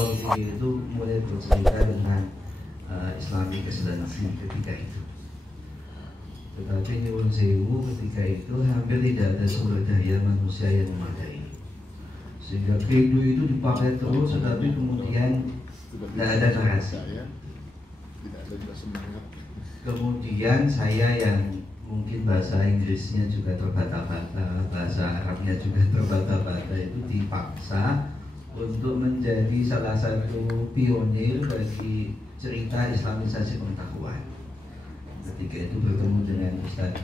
Sospol itu mulai bercerita tentang Islamic Excellency ketika itu. Tetapi nyuwun sewu ketika itu hampir tidak ada sumber daya manusia yang memadai, sehingga kredo itu dipakai terus, tetapi kemudian tidak ada narasi. Kemudian saya yang mungkin bahasa Inggrisnya juga terbata-bata, bahasa Arabnya juga terbata-bata, itu dipaksa untuk menjadi salah satu pionir bagi cerita Islamisasi pengetahuan. Ketika itu bertemu dengan Ustaz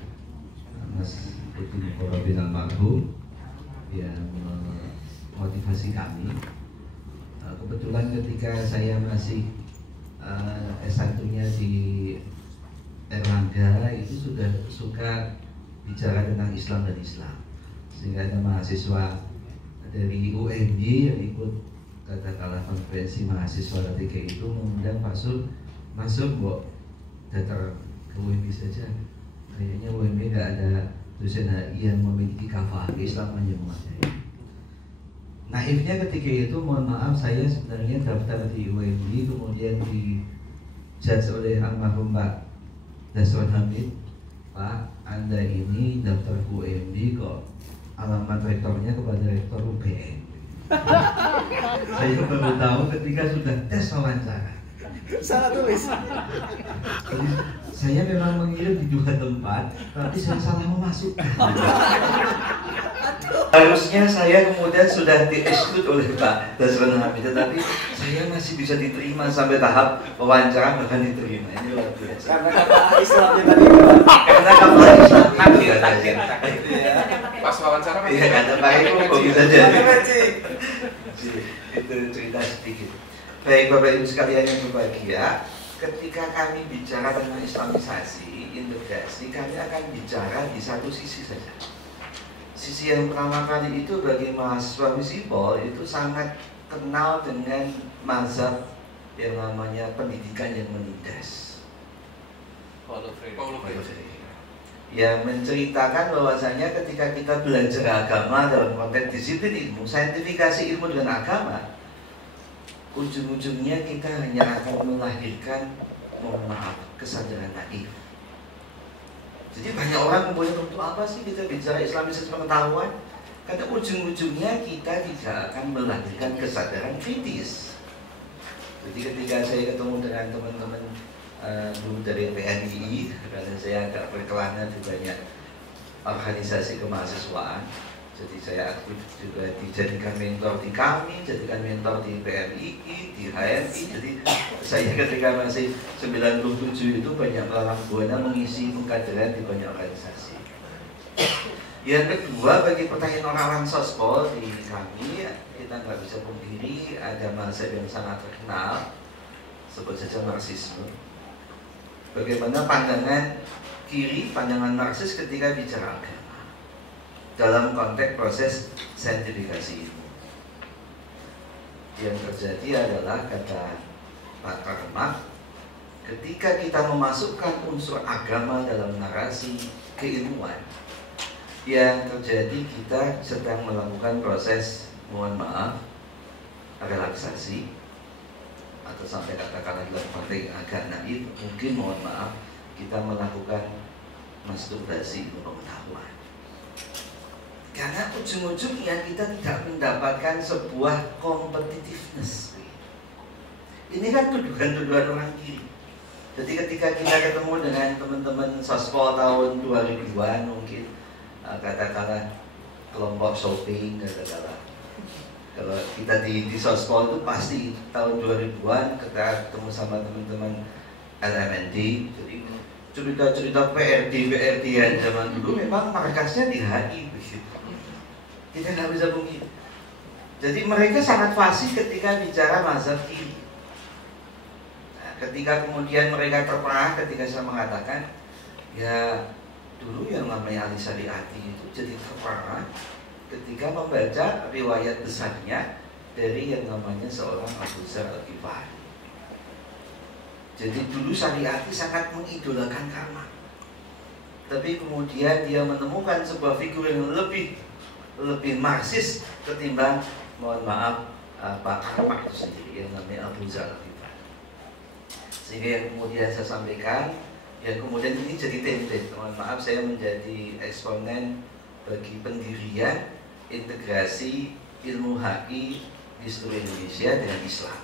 Mas Ibnu Muqarrab bin Al-Marhum yang memotivasi kami. Kebetulan ketika saya masih S1-nya di Erlangga itu sudah suka bicara tentang Islam dan Islam, sehingga ada mahasiswa dari UNJ yang ikut katakanlah konferensi mahasiswa ketika itu mengundang Pak Sul masuk kok datang ke UNJ saja, kayaknya UNJ nggak ada dosen HI yang memiliki kafah Islam hanya menguasai. Naifnya ketika itu, mohon maaf, saya sebenarnya daftar di UNJ kemudian dijudge oleh almarhum Pak Dasron Hamid, Pak, Anda ini daftar UNJ kok alamat rektornya kepada rektor UPN. Saya baru tahu ketika sudah tes wawancara. Salah tulis. Jadi, saya memang mengirim di 2 tempat, tapi saya salah memasukkan. Harusnya saya kemudian sudah di-exclude oleh Pak Dasron Hamid, tetapi saya masih bisa diterima sampai tahap wawancara, bahkan diterima. Ini luar biasa. Karena kata Islamnya tadi. Karena kata Islam takdir. Pas wawancara kan? Iya, kata Pak Ibu bisa jadi. Itu cerita sedikit. Baik Bapak Ibu sekalian yang berbahagia, ketika kami bicara tentang Islamisasi, integrasi, kami akan bicara di satu sisi saja. Sisi yang pertama kali itu bagi mahasiswa Misipol itu sangat kenal dengan mazhab yang namanya pendidikan yang menindas. Paulo Freire. Yang menceritakan bahwasanya ketika kita belajar agama dalam konteks disiplin ilmu, saintifikasi ilmu dengan agama, ujung-ujungnya kita hanya akan melahirkan, mohon maaf, kesadaran naif. Jadi banyak orang kemudian, untuk apa sih kita bicara Islamisasi pengetahuan? Karena ujung-ujungnya kita tidak akan melahirkan kesadaran kritis. Jadi ketika saya ketemu dengan teman-teman dulu dari PNI, karena saya agak berkelana di banyak organisasi kemahasiswaan, jadi saya aktif juga dijadikan mentor di kami, jadikan mentor di PMII, di HMI. Jadi saya ketika masih 97 itu banyak melalang buana mengisi pengkaderan di banyak organisasi. Yang kedua, bagi pertanyaan orang-orang sospol di kami, kita nggak bisa pungkiri ada mazhab yang sangat terkenal, sebut saja Marxisme. Bagaimana pandangan kiri, pandangan Marxis ketika bicara agama dalam konteks proses saintifikasi ilmu. Yang terjadi adalah, kata Pak Karmak, ketika kita memasukkan unsur agama dalam narasi keilmuan, yang terjadi kita sedang melakukan proses, mohon maaf, relaksasi, atau sampai katakanlah dalam konteks agak naif, mungkin mohon maaf, kita melakukan masturbasi ilmu pengetahuan. Karena ujung-ujungnya kita tidak mendapatkan sebuah competitiveness. Ini kan tuduhan-tuduhan orang kiri. Jadi ketika kita ketemu dengan teman-teman sospol tahun 2000-an mungkin, katakanlah kelompok shopping, katakanlah kalau kita di sospol itu pasti tahun 2000-an kita ketemu sama teman-teman LMND. Jadi cerita-cerita PRD-an zaman dulu memang markasnya di HI begitu. Kita nggak bisa pungkiri. Jadi mereka sangat fasih ketika bicara mazhab kiri. Nah, ketika kemudian mereka terperah ketika saya mengatakan, ya dulu yang namanya Ali Syariati itu jadi terperah ketika membaca riwayat besarnya dari yang namanya seorang Abu Dzar Al-Ghifari. Jadi dulu Syariati sangat mengidolakan Karmak, tapi kemudian dia menemukan sebuah figur yang lebih Marxis ketimbang, mohon maaf, Pak Karmak itu sendiri yang namanya Abu Zal Al-Ghifari. Sehingga yang kemudian saya sampaikan, yang kemudian ini jadi template. Mohon maaf, saya menjadi eksponen bagi pendirian integrasi ilmu HI di seluruh Indonesia dengan Islam.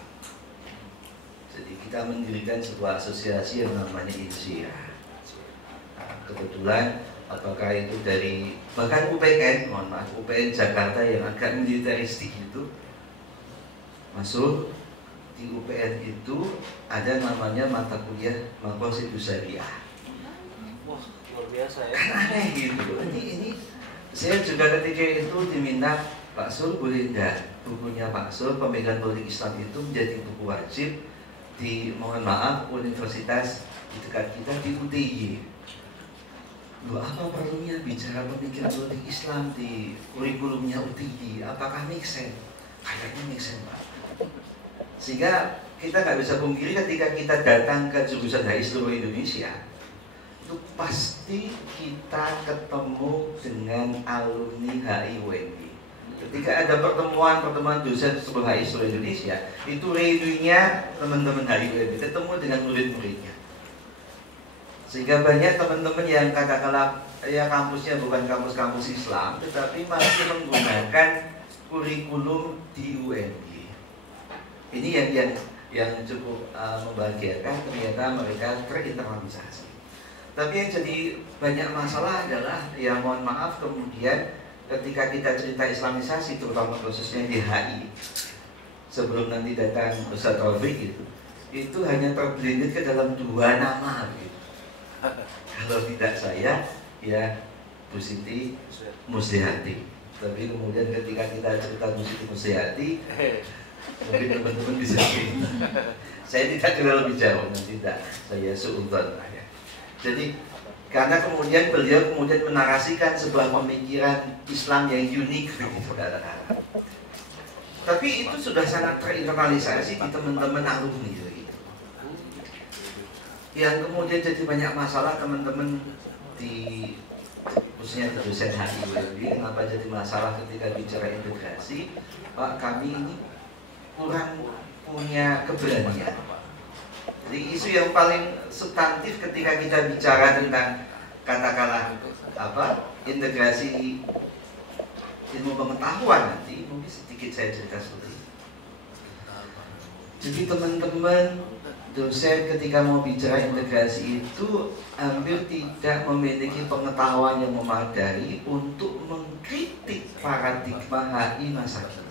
Jadi kita mendirikan sebuah asosiasi yang namanya INSIA. Nah, kebetulan apakah itu dari bahkan UPN, mohon maaf, UPN Jakarta yang agak militeristik itu masuk di UPN itu ada namanya mata kuliah Maqasidus Syariah. Wah, luar biasa ya. Kan aneh gitu. Ini saya juga ketika itu diminta, Pak Sul boleh enggak bukunya Pak Sul Pemegang Politik Islam itu menjadi buku wajib di, mohon maaf, universitas di dekat kita di UTY. Loh, apa perlunya bicara pemikiran politik Islam di kurikulumnya UTY? Apakah make sense? Kayaknya make sense, Pak. Sehingga kita nggak bisa pungkiri ketika kita datang ke jurusan HI seluruh Indonesia, itu pasti kita ketemu dengan alumni HI UNY. Ketika ada pertemuan dosen seluruh HI seluruh Indonesia, itu reuninya teman-teman HI UNY ketemu dengan murid-muridnya. Sehingga banyak teman-teman yang katakanlah ya kampusnya bukan kampus-kampus Islam, tetapi masih menggunakan kurikulum di UNY. Ini yang cukup membahagiakan, ternyata mereka terinternalisasi. Tapi yang jadi banyak masalah adalah, ya mohon maaf, kemudian ketika kita cerita Islamisasi, terutama khususnya di HI, sebelum nanti datang Ustaz Taufik itu hanya terblended ke dalam 2 nama gitu. Kalau tidak saya, ya Bu Siti Muslihati. Tapi kemudian ketika kita cerita Bu Siti Muslihati, mungkin teman-teman bisa begini. Saya tidak kenal lebih jauh, tidak. Saya suudzon. Jadi karena kemudian beliau kemudian menarasikan sebuah pemikiran Islam yang unik, saudara-saudara. Tapi itu sudah sangat terinternalisasi di teman-teman alumni gitu. Yang kemudian jadi banyak masalah teman-teman di khususnya dosen HI UNY, kenapa jadi masalah ketika bicara integrasi? Pak, kami ini kurang punya keberanian. Jadi isu yang paling substantif ketika kita bicara tentang katakanlah integrasi ilmu pengetahuan, nanti mungkin sedikit saya cerita seperti ini. Jadi teman-teman dosen ketika mau bicara integrasi itu hampir tidak memiliki pengetahuan yang memadai untuk mengkritik paradigma HI masa kini.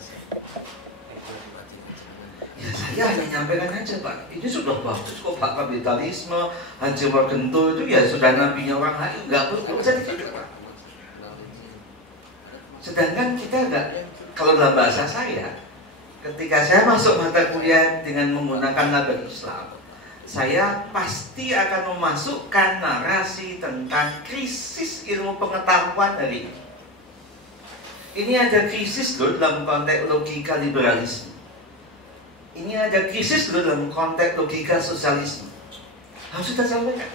Ya saya hanya nyampaikan aja, Pak, ini sudah bagus kok Pak, kapitalisme, Haji Wargento itu ya sudah nabinya orang HI, nggak perlu jadi gitu, Pak. Sedangkan kita nggak, kalau dalam bahasa saya, ketika saya masuk mata kuliah dengan menggunakan label Islam, saya pasti akan memasukkan narasi tentang krisis ilmu pengetahuan hari ini. Ini ada krisis loh dalam konteks logika liberalisme. Ini ada krisis dulu dalam konteks logika sosialisme. Harus kita sampaikan.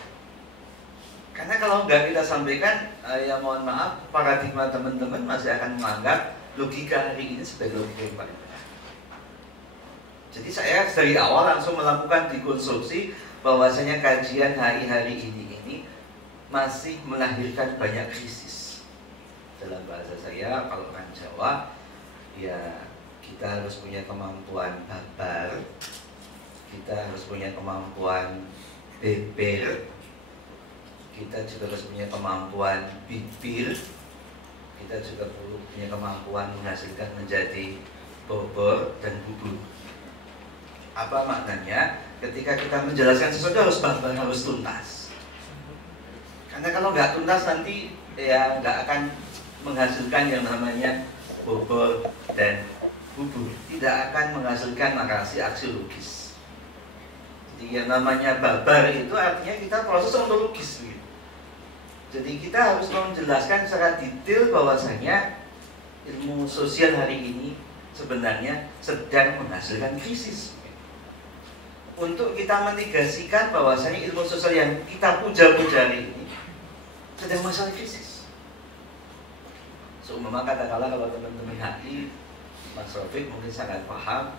Karena kalau nggak kita sampaikan, ya mohon maaf, paradigma teman-teman masih akan menganggap logika hari ini sebagai logika yang paling benar. Jadi saya dari awal langsung melakukan dekonstruksi bahwasanya kajian HI hari ini masih melahirkan banyak krisis. Dalam bahasa saya, kalau orang Jawa, ya kita harus punya kemampuan babar, kita harus punya kemampuan beber, kita juga harus punya kemampuan bibir, kita juga perlu punya kemampuan menghasilkan menjadi bobor dan bubur. Apa maknanya? Ketika kita menjelaskan sesuatu harus babar, harus tuntas. Karena kalau nggak tuntas nanti ya nggak akan menghasilkan yang namanya bobor dan bubur, tidak akan menghasilkan narasi aksiologis. Jadi yang namanya babar itu artinya kita proses ontologis gitu. Jadi kita harus menjelaskan secara detail bahwasanya ilmu sosial hari ini sebenarnya sedang menghasilkan krisis. Untuk kita menegasikan bahwasanya ilmu sosial yang kita puja-puja hari ini sedang masalah krisis. Seumpama katakanlah kalau teman-teman HI Mas Rafiq mungkin sangat paham.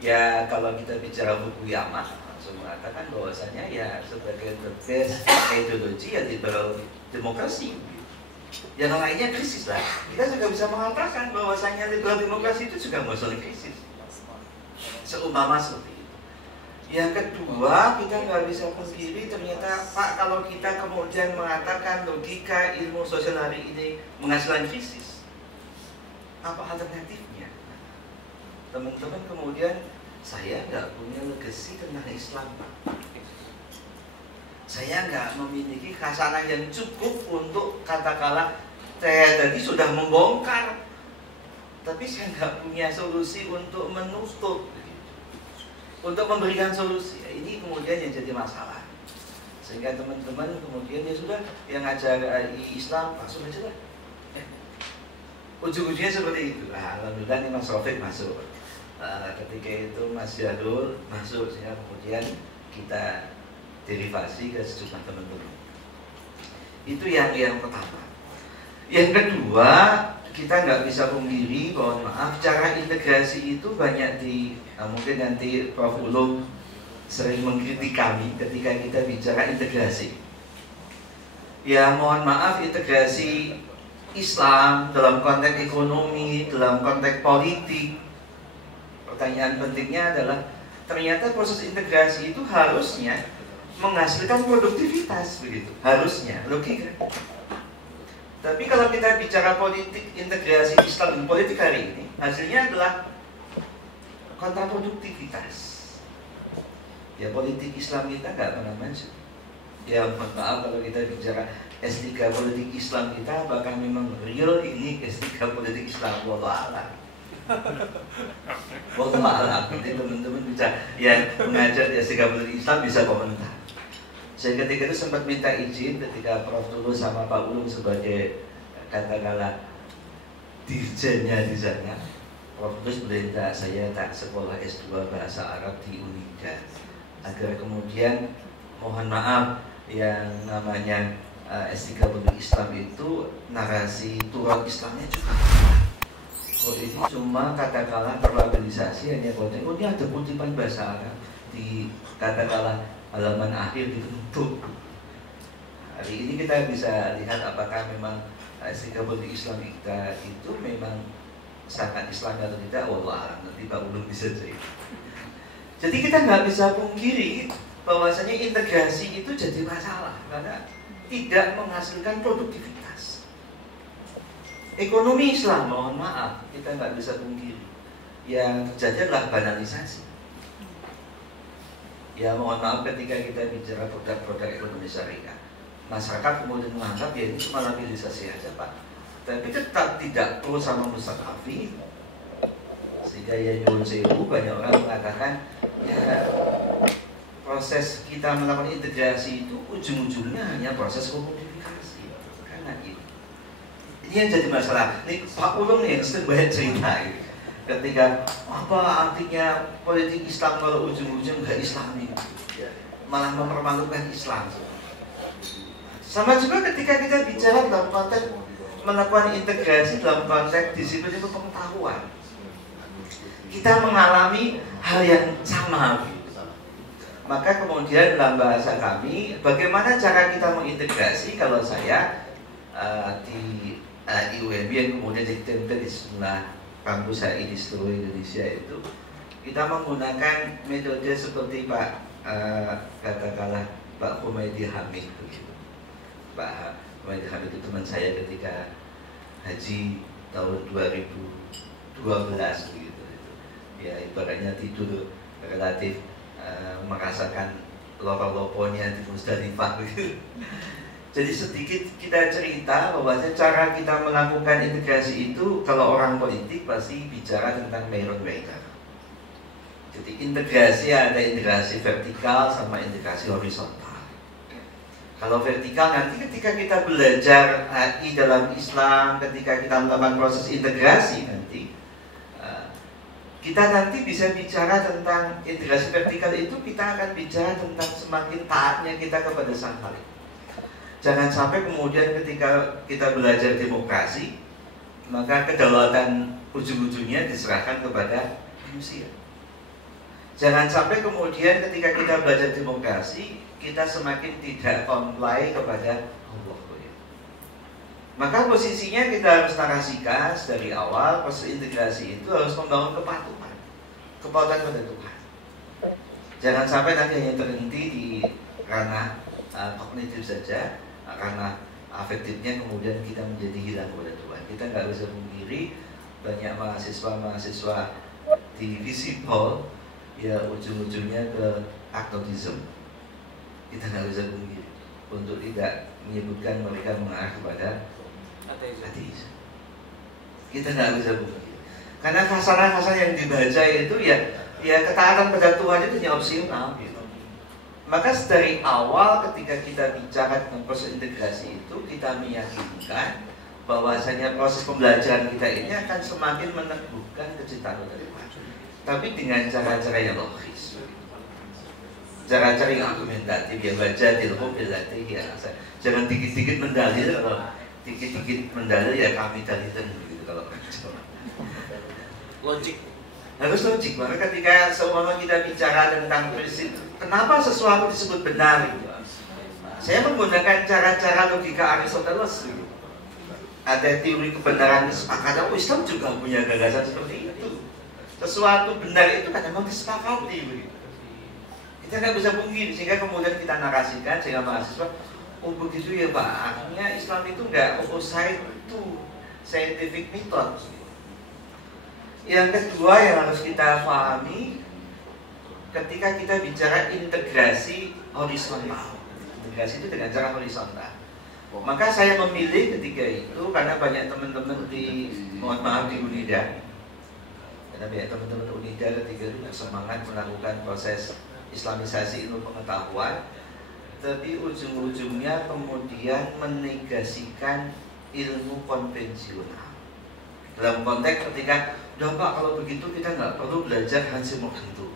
Ya kalau kita bicara Fukuyama langsung mengatakan bahwasanya ya sebagai the best ideologi ya liberal demokrasi. Yang lainnya krisis lah. Kita juga bisa mengatakan bahwasanya liberal demokrasi itu juga mengalami krisis. Seumpama seperti itu. Yang kedua, kita nggak bisa pungkiri ternyata Pak, kalau kita kemudian mengatakan logika ilmu sosial hari ini menghasilkan krisis, apa alternatifnya? Teman-teman kemudian, saya nggak punya legacy tentang Islam, Pak. Saya nggak memiliki khasanah yang cukup untuk katakanlah saya tadi sudah membongkar, tapi saya nggak punya solusi untuk menutup. Untuk memberikan solusi, ini kemudian yang jadi masalah. Sehingga teman-teman kemudian ya sudah, yang ngajar Islam masuk aja lah. Ujung-ujungnya seperti itu. Alhamdulillah nih Mas Rafiq masuk. Ketika itu Mas Yadul masuk, sehingga kemudian kita derivasi ke sejumlah teman-teman. Itu yang pertama. Yang kedua, kita nggak bisa pungkiri bahwa maaf cara integrasi itu banyak mungkin nanti Prof. Ulum sering mengkritik kami ketika kita bicara integrasi. Ya mohon maaf, integrasi Islam dalam konteks ekonomi, dalam konteks politik. Pertanyaan pentingnya adalah ternyata proses integrasi itu harusnya menghasilkan produktivitas begitu, harusnya logika. Tapi kalau kita bicara politik integrasi Islam dan politik hari ini, hasilnya adalah kontraproduktivitas. Ya politik Islam kita nggak pernah maju. Ya mohon maaf kalau kita bicara S3 politik Islam kita, bahkan memang real ini S3 politik Islam, wallahualam. Wallahualam, nanti teman-teman bisa yang mengajar di S3 politik Islam bisa komentar. Saya ketika itu sempat minta izin ketika Prof. Tulus sama Pak Ulum sebagai katakanlah dirjennya di sana. Prof. Tulus minta saya tak sekolah S2 bahasa Arab di Unika agar kemudian mohon maaf yang namanya S3 politik Islam itu narasi turun Islamnya juga. Oh ini cuma katakanlah terlabalisasi hanya konten. Oh ini ada kutipan bahasa Arab di katakanlah halaman akhir ditutup. Hari ini kita bisa lihat apakah memang S3 politik Islam kita itu memang sangat Islam atau tidak. Wallah, nanti Pak Ulum bisa cerita. Jadi kita nggak bisa pungkiri bahwasanya integrasi itu jadi masalah karena tidak menghasilkan produktivitas. Ekonomi Islam, mohon maaf, kita nggak bisa pungkiri yang terjadi adalah banalisasi. Ya mohon maaf ketika kita bicara produk-produk ekonomi syariah, masyarakat kemudian menganggap ya ini cuma labilisasi aja Pak, tapi tetap tidak pro sama mustaqafi. Sehingga ya nyuruh sewu, banyak orang mengatakan ya proses kita melakukan integrasi itu ujung-ujungnya hanya proses komodifikasi. Karena ini yang jadi masalah. Ini Pak Ulum nih yang sering banyak cerita gitu. Ketika apa artinya politik Islam kalau ujung-ujung nggak Islami, malah mempermalukan Islam. Sama juga ketika kita bicara dalam konteks melakukan integrasi dalam konteks disiplin pengetahuan, kita mengalami hal yang sama. Maka kemudian dalam bahasa kami, bagaimana cara kita mengintegrasi? Kalau saya di IUMB yang kemudian ditempel di sebelah kampus HI di seluruh Indonesia itu, kita menggunakan metode seperti Pak katakanlah Pak Humaydi Hamid begitu. Pak Humaydi Hamid itu teman saya ketika haji tahun 2012 begitu. Ya ibaratnya tidur relatif merasakan lopo-loponya di Musdalifah begitu. Jadi sedikit kita cerita bahwa cara kita melakukan integrasi itu, kalau orang politik pasti bicara tentang Mayron Weiner. Jadi integrasi ada integrasi vertikal sama integrasi horizontal. Kalau vertikal nanti ketika kita belajar HI dalam Islam, ketika kita melakukan proses integrasi nanti, kita nanti bisa bicara tentang integrasi vertikal itu, kita akan bicara tentang semakin taatnya kita kepada Sang Khalik. Jangan sampai kemudian ketika kita belajar demokrasi, maka kedaulatan ujung-ujungnya diserahkan kepada manusia. Jangan sampai kemudian ketika kita belajar demokrasi, kita semakin tidak comply kepada Allah. Maka posisinya kita harus narasikan dari awal, proses integrasi itu harus membangun kepatuhan pada Tuhan. Jangan sampai nanti hanya terhenti di ranah kognitif saja, karena afektifnya kemudian kita menjadi hilang kepada Tuhan. Kita nggak bisa memungkiri banyak mahasiswa di visible ya ujung-ujungnya ke agnotism. Kita nggak bisa memungkiri untuk tidak menyebutkan mereka mengarah kepada ateis. Kita nggak bisa memungkiri karena khasana yang dibaca itu ya ketaatan pada Tuhan itu hanya opsional gitu. Maka dari awal ketika kita bicara tentang proses integrasi itu, kita meyakinkan bahwasanya proses pembelajaran kita ini akan semakin meneguhkan kecintaan pada Tuhan, tapi dengan cara-cara yang logis, cara-cara yang argumentatif, yang baca ilmu berlatih ya. Jangan dikit-dikit mendalil, kalau dikit-dikit mendalil ya kami dalilkan gitu kalau logik. Harus logik. Maka ketika seumpama kita bicara tentang prinsip, kenapa sesuatu disebut benar gitu? Saya menggunakan cara-cara logika Aristoteles gitu. Ada teori kebenaran kesepakatan. Islam juga punya gagasan seperti itu. Sesuatu benar itu kan memang disepakati begitu. Kita nggak bisa pungkiri, sehingga kemudian kita narasikan sehingga mahasiswa, oh begitu ya Pak, artinya Islam itu nggak opposite to scientific method. Yang kedua yang harus kita pahami ketika kita bicara integrasi horizontal, integrasi itu dengan cara horizontal. Maka saya memilih ketika itu karena banyak teman-teman di, mohon maaf, di Unida, karena banyak teman-teman Unida ketika itu bersemangat melakukan proses Islamisasi ilmu pengetahuan, tapi ujung-ujungnya kemudian menegasikan ilmu konvensional. Dalam konteks ketika, udah Pak kalau begitu kita nggak perlu belajar Hansi Mogentu.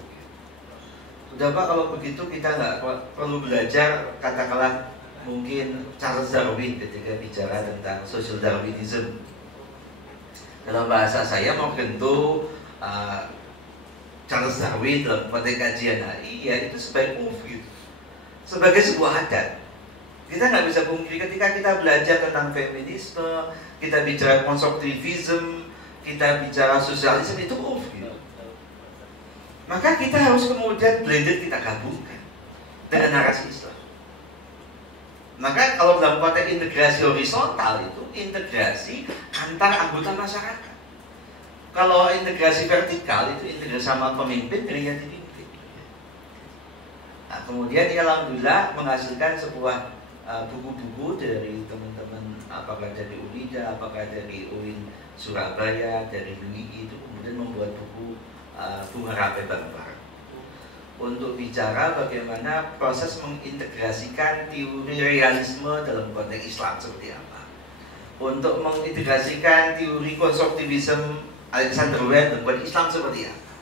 Udah Pak kalau begitu kita nggak perlu belajar katakanlah mungkin Charles Darwin ketika bicara tentang social Darwinism. Dalam bahasa saya Mogentu, Charles Darwin dalam konteks kajian HI ya itu sebagai gitu, sebagai sebuah adat. Kita nggak bisa pungkiri ketika kita belajar tentang feminisme, kita bicara konstruktivisme, kita bicara sosialisme itu gitu. Maka kita harus kemudian blended, kita gabungkan dengan narasi Islam. Maka kalau dalam konteks integrasi horizontal itu integrasi antar anggota masyarakat. Kalau integrasi vertikal itu integrasi sama pemimpin dengan yang dipimpin. Nah, kemudian ya alhamdulillah menghasilkan sebuah buku-buku dari teman-teman, apakah dari Unida, apakah dari UIN Surabaya, dari UI, itu kemudian membuat buku Bunga Rape bareng-bareng untuk bicara bagaimana proses mengintegrasikan teori realisme dalam konteks Islam seperti apa, untuk mengintegrasikan teori konstruktivisme Alexander Weld dalam konteks Islam seperti apa.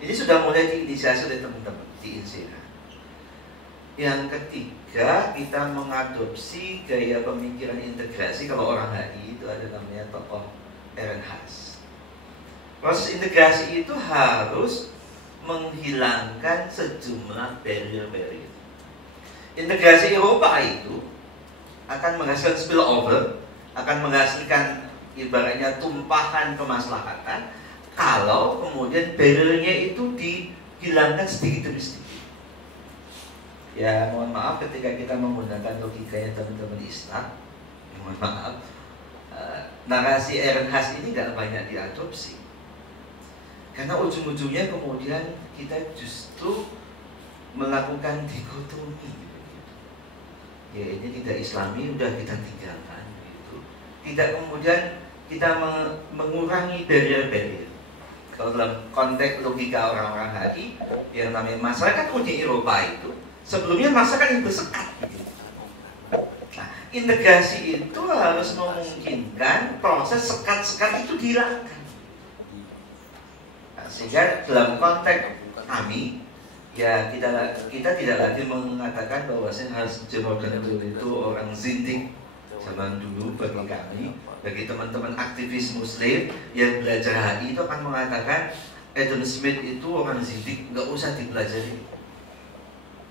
Ini sudah mulai diinisiasi oleh teman-teman di INSERA. Yang ketiga, kita mengadopsi gaya pemikiran integrasi. Kalau orang HI itu ada namanya tokoh Ehrenhaus. Proses integrasi itu harus menghilangkan sejumlah barrier-barrier. Integrasi Eropa itu akan menghasilkan spillover, akan menghasilkan ibaratnya tumpahan kemaslahatan kalau kemudian barriernya itu dihilangkan sedikit demi sedikit. Ya mohon maaf ketika kita menggunakan logikanya teman-teman Islam, mohon maaf, narasi Ehrenhaus ini nggak banyak diadopsi. Karena ujung-ujungnya kemudian kita justru melakukan dikotomi. Ya ini tidak Islami, udah kita tinggalkan gitu. Tidak kemudian kita mengurangi barrier-barrier. Kalau dalam konteks logika orang-orang HI, yang namanya masyarakat Uni Eropa itu sebelumnya masyarakat yang bersekat gitu. Nah, integrasi itu harus memungkinkan proses sekat-sekat itu dihilangkan. Sehingga dalam konteks kami ya kita tidak lagi mengatakan bahwa Hans Mogentu itu orang zindik Zaman dulu bagi kami, bagi teman-teman aktivis Muslim yang belajar HI itu akan mengatakan Adam Smith itu orang zindik, nggak usah dipelajari.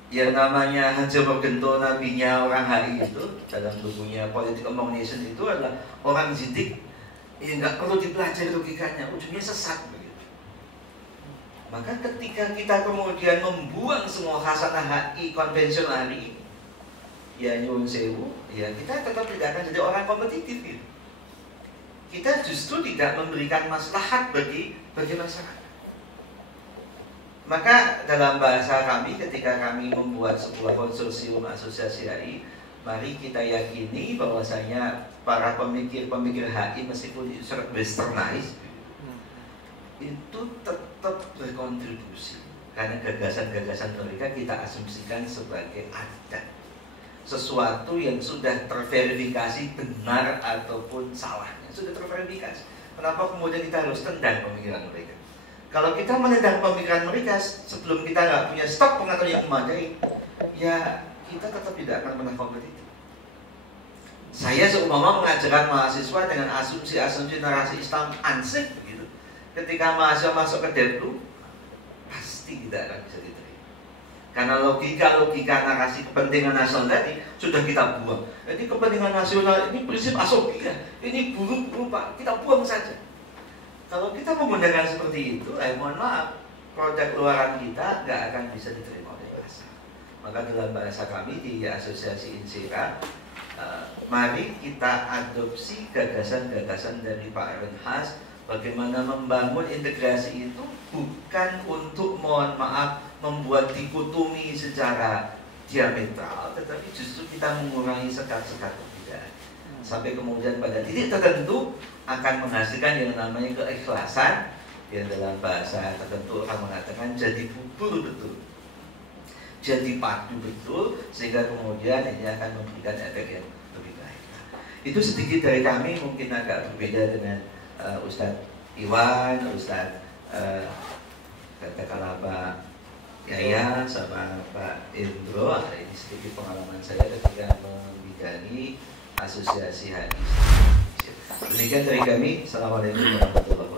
Yang namanya Hajar Morgenthau, nabinya orang HI itu dalam bukunya Politik Among Nations itu adalah orang zindik yang nggak perlu dipelajari logikanya, ujungnya sesat begitu. Maka ketika kita kemudian membuang semua khasanah HI konvensional hari ini, ya nyuwun sewu, ya kita tetap tidak akan jadi orang kompetitif gitu. Kita justru tidak memberikan maslahat bagi masyarakat. Maka dalam bahasa kami ketika kami membuat sebuah konsorsium asosiasi HI, mari kita yakini bahwasanya para pemikir-pemikir HI meskipun itu sangat westernized itu tetap berkontribusi karena gagasan-gagasan mereka kita asumsikan sebagai adat, sesuatu yang sudah terverifikasi benar ataupun salahnya sudah terverifikasi. Kenapa kemudian kita harus tendang pemikiran mereka? Kalau kita menendang pemikiran mereka sebelum kita nggak punya stok pengetahuan yang memadai, ya kita tetap tidak akan pernah kompetitif. Saya seumpama mengajarkan mahasiswa dengan asumsi-asumsi narasi Islam ansih begitu. Ketika mahasiswa masuk ke Deplu, pasti tidak akan bisa diterima. Karena logika-logika narasi kepentingan nasional tadi sudah kita buang. Jadi kepentingan nasional ini prinsip asofia, ini buruk Pak, kita buang saja. Kalau kita menggunakan seperti itu, mohon maaf, produk luaran kita nggak akan bisa diterima oleh pasar. Maka dalam bahasa kami di Asosiasi Insira, mari kita adopsi gagasan-gagasan dari Pak Renhas, bagaimana membangun integrasi itu bukan untuk, mohon maaf, membuat dikotomi secara diametral, tetapi justru kita mengurangi sekat-sekat perbedaan. Sampai kemudian pada titik tertentu akan menghasilkan yang namanya keikhlasan, yang dalam bahasa tertentu akan mengatakan jadi bubur betul, jadi padu betul, sehingga kemudian ini akan memberikan efek yang lebih baik. Itu sedikit dari kami, mungkin agak berbeda dengan Ustadz Iwan, Ustadz katakanlah Pak Yaya sama Pak Indro. Ini sedikit pengalaman saya ketika membidangi asosiasi HI. Demikian dari kami. Assalamualaikum warahmatullahi wabarakatuh.